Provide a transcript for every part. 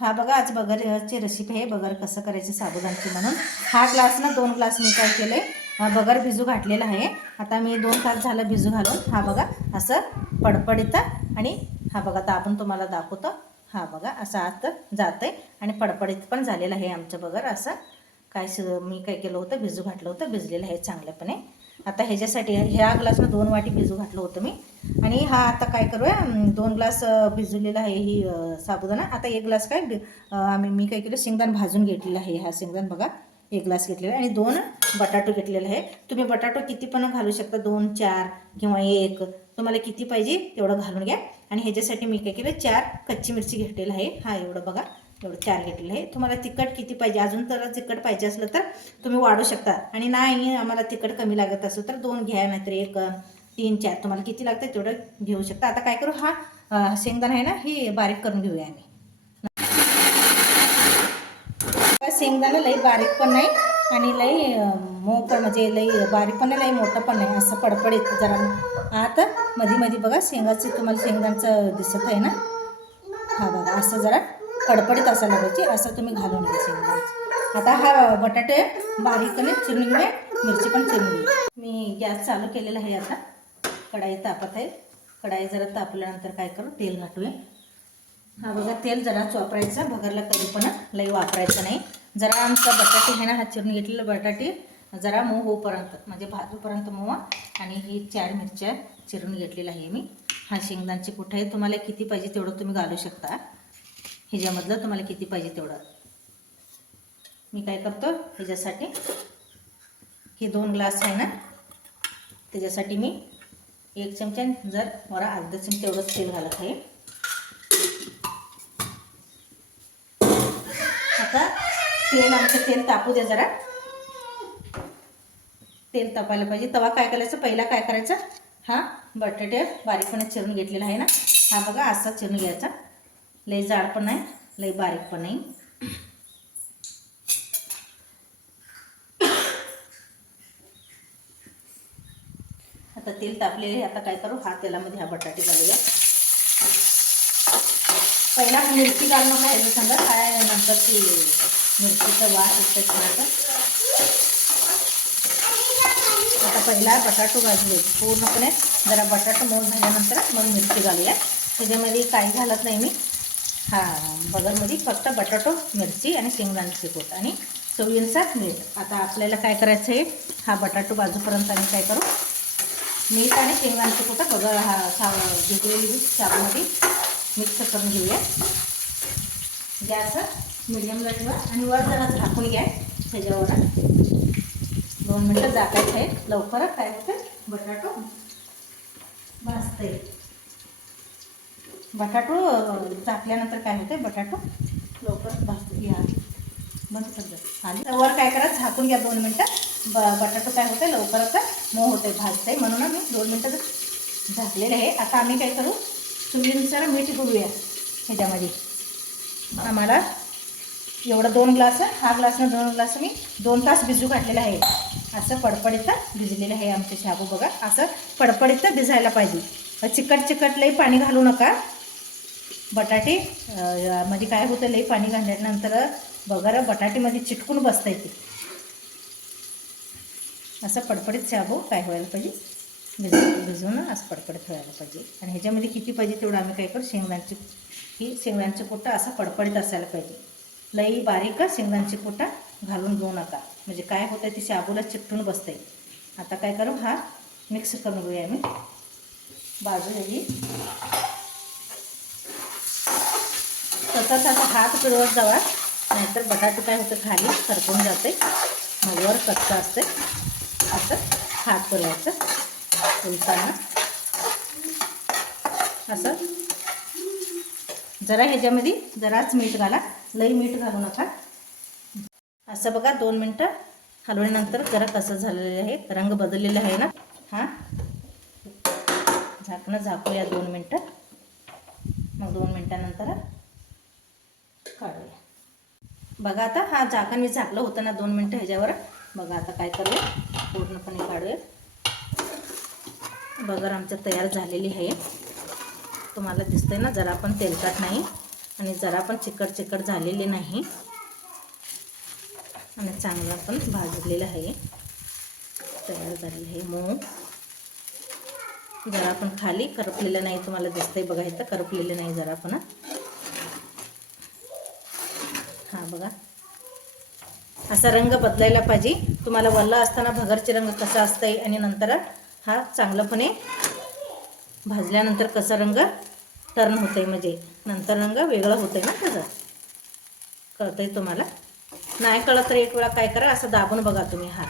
हा बघा आज बगरची रेसिपी आहे. बगर कसं करायचं साबुदानची म्हणून. हा ग्लास ना दोन ग्लास मी काय केले बगर भिजू घातलेला आहे. आता मी दोन तास झालं भिजू घालून. हा बघा असं पडपडीतं आणि हा बघा आता आपण तुम्हाला दाखवतो. हा बघा असं आत जातं आहे आणि पडपडीत पण झालेलं आहे आमचं बगर असं काय स मी काय केलं होतं? भिजू घातलं होतं. भिजलेलं आहे चांगल्यापणे. आता ह्याच्यासाठी ह्या ग्लासनं दोन वाटी भिजू घातलं होतं मी. आणि हा आता काय करूया? दोन ग्लास भिजवलेला आहे ही साबुदाणा. आता एक ग्लास काय? आम्ही मी काय केलं? शेंगदाण भाजून घेतलेलं आहे हा शेंगदाण बघा. एक ग्लास घेतलेला आहे. आणि दोन बटाटो घेतलेला आहे. तुम्ही बटाटो किती पण घालू शकता. दोन चार किंवा एक. तुम्हाला किती पाहिजे तेवढं घालून घ्या. आणि ह्याच्यासाठी मी काय केलं? चार कच्ची मिरची घेतलेलं आहे. हा एवढं बघा. एवढं चार घेतलेलं आहे. तुम्हाला तिखट किती पाहिजे? अजून तर तिखट पाहिजे असलं तर तुम्ही वाढू शकता. आणि नाही आम्हाला तिखट कमी लागत असलं तर दोन घ्या नाहीतर एक तीन चार. तुम्हाला किती लागतं तेवढं घेऊ शकता. आता काय करू? हा शेंगदाणा आहे ना ही बारीक करून घेऊया आम्ही. शेंगदाणा लई बारीक पण नाही आणि लई मोठं म्हणजे लई बारीक पण नाही लई मोठं पण नाही. असं पडपड येतं जरा. आता मध्ये मध्ये बघा शेंगाचं तुम्हाला शेंगदाणचं दिसत आहे ना? हा बघा असं जरा कडकडीत असायला पाहिजे असं तुम्ही घालून घ्या आता हा बटाटे बारीकने चिरून घे मिरची पण चिरून घे मी गॅस चालू केलेला आहे आता. कढाई तापत आहे. कढाई जरा तापल्यानंतर काय करू तेल घालूया. हा बघा तेल जरा वापरायचं भगरला कधी पण लई वापरायचं नाही. जरा आमचा बटाटे आहे ना हा चिरून घेतलेला बटाटे जरा मऊ होऊपर्यंत म्हणजे भाजूपर्यंत मऊ. आणि ही चार मिरच्या चिरून घेतलेला आहे मी. हा शेंगदाणची कुठे आहे तुम्हाला किती पाहिजे तेवढं तुम्ही घालू शकता. ह्याच्यामधलं तुम्हाला किती पाहिजे तेवढं. मी काय करतो ह्याच्यासाठी हे दोन ग्लास आहे ना त्याच्यासाठी मी एक चमचा जर मला अर्धा चमचा तेवढंच तेल घालत आहे. आता तेल आमचं तेल तापू द्या जरा. तेल तापायला पाहिजे. तवा काय करायचं? पहिला काय करायचं? हा बटाटे बारीकपणे चिरून घेतलेला आहे ना. हा बघा असा चिरून घ्यायचा. लई जाड पण नाही लई बारीक पण नाही. आता तेल तापलेले आता काय करू? हा तेलामध्ये हा बटाटे घालूया. पहिला मिरची घालणं काय सांगा काय नंतर ती मिरचीचा वास येतो छान आता पहिला बटाटो भाजले पूर्णपणे जरा बटाटो मोल झाल्यानंतर मग मिरची घालूया. त्याच्यामध्ये काही घालत नाही मी. हा बगरमध्ये फक्त बटाटो मिरची आणि शेंगदाण्याचे पोट आणि चवीनुसार मीठ. आता आपल्याला काय करायचं आहे? हा बटाटो बाजूपर्यंत आम्ही काय करू? मीठ आणि शेंगदाण्याचे पोट बगर हा सा भिजलेली साबमध्ये मिक्स करून घेऊया. गॅस मिडियमला ठेवा आणि वर जरा झाकून घ्या त्याच्यावर दोन मिनटं झाकायचं आहे. लवकर काय होतं बटाटो भाजते बटाटो झाकल्यानंतर काय होते बटाटो लवकर भाजतो घ्या. बंद कर आणि वर काय करा झाकून घ्या दोन मिनटं. ब बटाटो काय होते लवकरच मऊ होते भाजते म्हणून आम्ही दोन मिनटं झाकलेले आहे. आता आम्ही काय करू चुलीनुसार मीठ घालूया ह्याच्यामध्ये. आम्हाला एवढं दोन ग्लास हा ग्लासनं दोन ग्लास मी दोन तास भिजू घातलेला आहे. असं पडपडीत भिजलेलं आहे आमचे शाबू. बघा असं पडपडीत भिजायला पाहिजे. चिकट चिकट लई पाणी घालू नका. बटाटे म्हणजे काय होतं लई पाणी घालल्यानंतर बघा बटाटेमध्ये चिटकून बसता येते असं पडपडीत शाबू काय व्हायला पाहिजे? भिजवून भिजवून असं पडपडीत व्हायला पाहिजे. आणि ह्याच्यामध्ये किती पाहिजे तेवढं आम्ही काय करू शेंगदाण्याची ही शेंगदाण्याची पोटं असं पडपडीत असायला पाहिजे. लई बारीक शेंगदाण्याची पोटा घालून घेऊ नका. म्हणजे काय होतं ती शाबूला चिकटून बसते आता काय करू हा मिक्स करून घेऊया आम्ही. बाजू ह्याची तसाच असा हात पिळवत जावा. नाहीतर बटाटे काय होतं खाली सरकून जाते. मग वर कच्चा असते. असं हात फिरवायचं. उलताना असं. जरा ह्याच्यामध्ये जराच मीठ घाला. लई मीठ घालू नका. असं बघा दोन मिनटं. हलवल्यानंतर जरा कसं झालेलं आहे रंग बदललेला आहे ना. हा. झाकणं झाकूया दोन मिनटं. मग दोन मिनटानंतर काढूया. बघा आता हा झाकण मी झाकलं होतं ना दोन मिनटं ह्याच्यावर. बघा आता काय करूया. पूर्णपणे काढूया. बगर आमच्या तयार झालेली आहे. तुम्हाला दिसतंय ना जरा पण तेलकट नाही आणि जरा पण चिकट चिकट झालेले नाही. आणि चांगला पण भाजलेलं आहे. तयार झालेलं आहे मऊ. जरा पण खाली करपलेलं नाही तुम्हाला दिसतंय. बघा इथं करपलेलं नाही जरा पण हा बघा. असा रंग बदलायला पाहिजे. तुम्हाला वल्ला असताना भगरचे रंग कसा असतंय आणि नंतर हा चांगलंपणे भाजल्यानंतर कसा रंग टर्न होतंय म्हणजे नंतर रंग वेगळं होतंय ना त्याचं. कळतंय तुम्हाला? नाही कळत तर एक वेळा काय करा असं दाबून बघा तुम्ही हा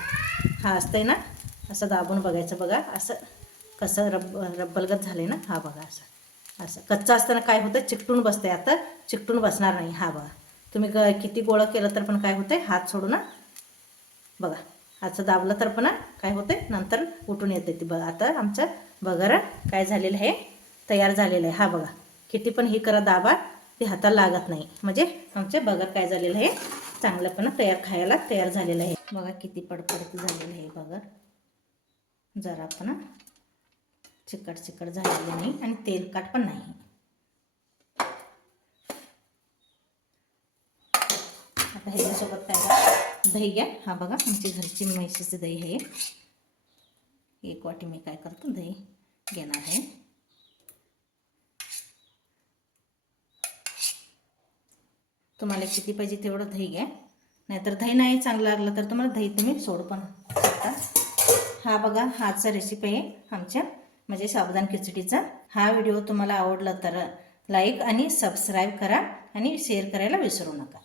हा असतंय ना? असं दाबून बघायचं बघा. असं कसं रब रब्बलगत झालं ना? हा बघा असं. असं. कच्चा असताना काय होतं? चिकटून बसतंय. आता चिकटून बसणार नाही. हा बघा. तुम्ही ग किती गोळं केलं तर पण काय होते हात सोडून ना बघा हातचं दाबलं तर पण काय होते नंतर उठून येते ती. बघा आता आमचं बगर काय झालेलं आहे? तयार झालेलं आहे. हा बघा किती पण हे करा दाबा ते हाताला लागत नाही. म्हणजे आमचे बगर काय झालेलं आहे? चांगलंपणा तयार खायला तयार झालेलं आहे. बघा किती पडपडत झालेलं आहे बगर जरा पण चिकट चिकट झालेलं नाही आणि तेलकाट पण नाही. दह्यासोबत ह्याच्यासोबत काय दही घ्या हा बघा आमची घरची म्हैशीचं दही आहे. एक वाटी मी काय करतो दही घेणार आहे. तुम्हाला किती पाहिजे तेवढं दही घ्या. नाहीतर दही नाही चांगलं लागलं तर तुम्हाला दही तुम्ही सोड पण शकता. हा बघा हाचा रेसिपी आहे आमच्या. म्हणजे साबुदान खिचडीचा. हा व्हिडिओ तुम्हाला आवडला तर लाईक आणि सबस्क्राईब करा आणि शेअर करायला विसरू नका.